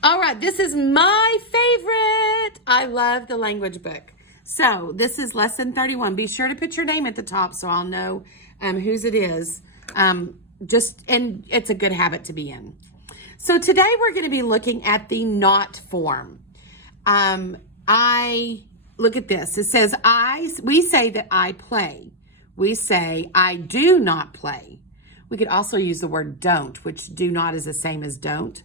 All right, this is my favorite. I love the language book. So this is lesson 31. Be sure to put your name at the top so I'll know whose it is. And it's a good habit to be in. So today we're going to be looking at the not form. Look at this. It says we say that I play. We say I do not play. We could also use the word don't, which do not is the same as don't.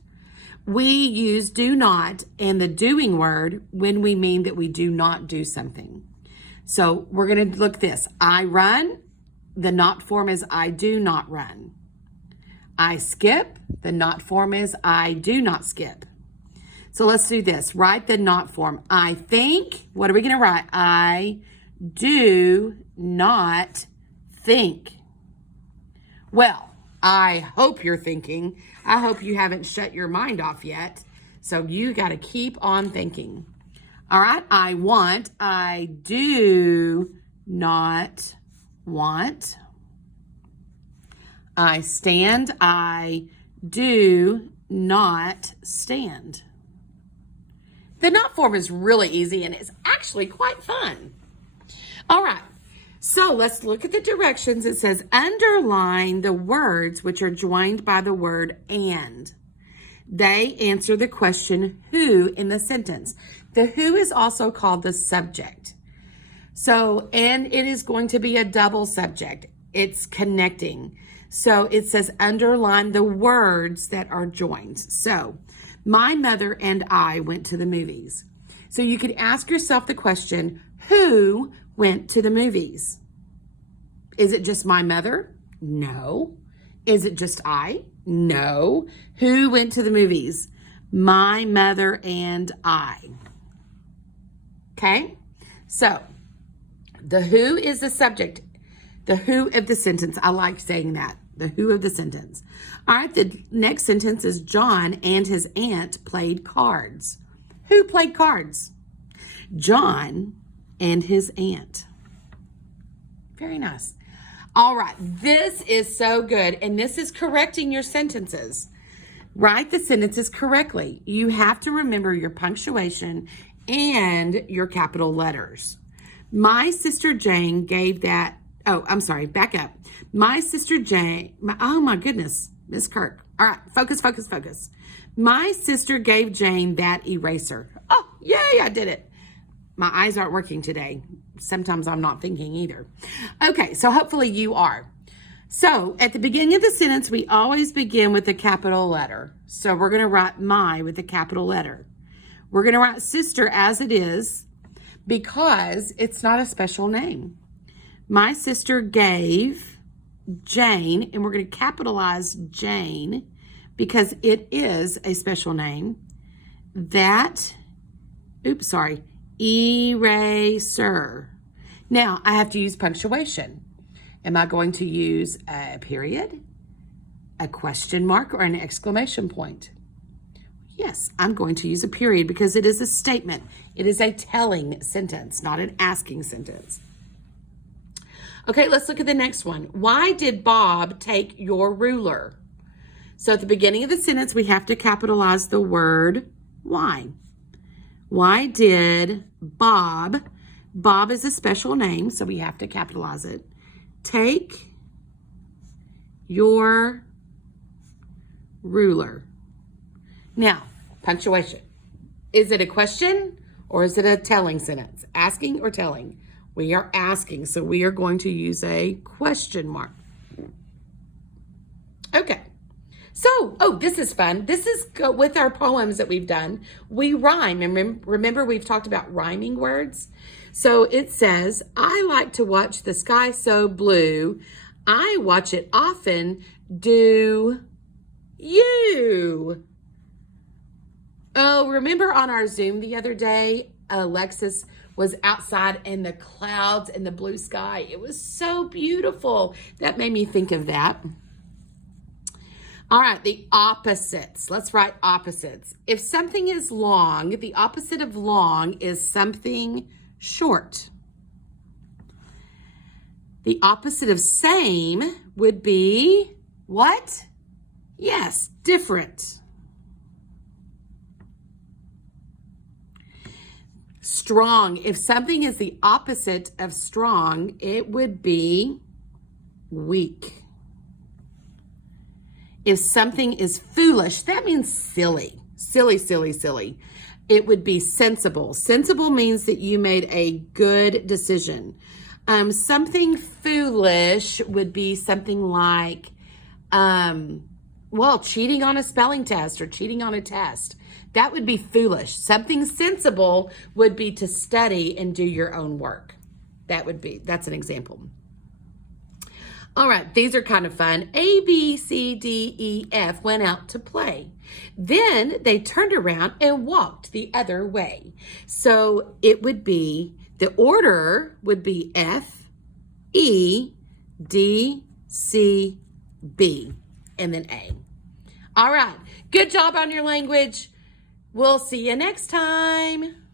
We use do not and the doing word when we mean that we do not do something. So we're going to look at this. I run. The not form is I do not run. I skip. The not form is I do not skip. So let's do this. Write the not form. I think. What are we going to write? I do not think. Well, I hope you're thinking. I hope you haven't shut your mind off yet. So you got to keep on thinking. All right. I want. I do not want. I stand. I do not stand. The not form is really easy and it's actually quite fun. All right. So let's look at the directions. It says underline the words which are joined by the word and. They answer the question who in the sentence. The who is also called the subject. So, and it is going to be a double subject. It's connecting. So it says underline the words that are joined. So my mother and I went to the movies. So you could ask yourself the question, who went to the movies? Is it just my mother? No. Is it just I? No. Who went to the movies? My mother and I. Okay? So, the who is the subject. The who of the sentence. I like saying that. The who of the sentence. All right, the next sentence is John and his aunt played cards. Who played cards? John and his aunt. Very nice. All right, this is so good, and this is correcting your sentences. Write the sentences correctly. You have to remember your punctuation and your capital letters. My sister Jane gave that, back up. My sister Jane, oh my goodness, Miss Kirk. All right, focus. My sister gave Jane that eraser. Oh, yay, I did it. My eyes aren't working today. Sometimes I'm not thinking either. Okay, so hopefully you are. So at the beginning of the sentence, we always begin with a capital letter. So we're going to write my with a capital letter. We're going to write sister as it is because it's not a special name. My sister gave Jane, and we're going to capitalize Jane because it is a special name. Eraser. Now, I have to use punctuation. Am I going to use a period, a question mark, or an exclamation point? Yes, I'm going to use a period because it is a statement. It is a telling sentence, not an asking sentence. Okay, let's look at the next one. Why did Bob take your ruler? So at the beginning of the sentence, we have to capitalize the word why. Why did Bob is a special name, so we have to capitalize it, take your ruler? Now, punctuation. Is it a question or is it a telling sentence? Asking or telling? We are asking, so we are going to use a question mark. Okay. So, this is fun. This is with our poems that we've done. We rhyme. And remember, we've talked about rhyming words. So it says, I like to watch the sky so blue. I watch it often. Do you? Oh, remember on our Zoom the other day, Alexis was outside in the clouds and the blue sky. It was so beautiful. That made me think of that. All right, the opposites. Let's write opposites. If something is long, the opposite of long is something short. The opposite of same would be what? Yes, different. Strong. If something is the opposite of strong, it would be weak. If something is foolish, that means silly. Silly, silly, silly. It would be sensible. Sensible means that you made a good decision. Something foolish would be something like, cheating on a spelling test or cheating on a test. That would be foolish. Something sensible would be to study and do your own work. That's an example. All right, these are kind of fun. A, B, C, D, E, F went out to play. Then they turned around and walked the other way. So it would be, the order would be F, E, D, C, B, and then A. All right, good job on your language. We'll see you next time.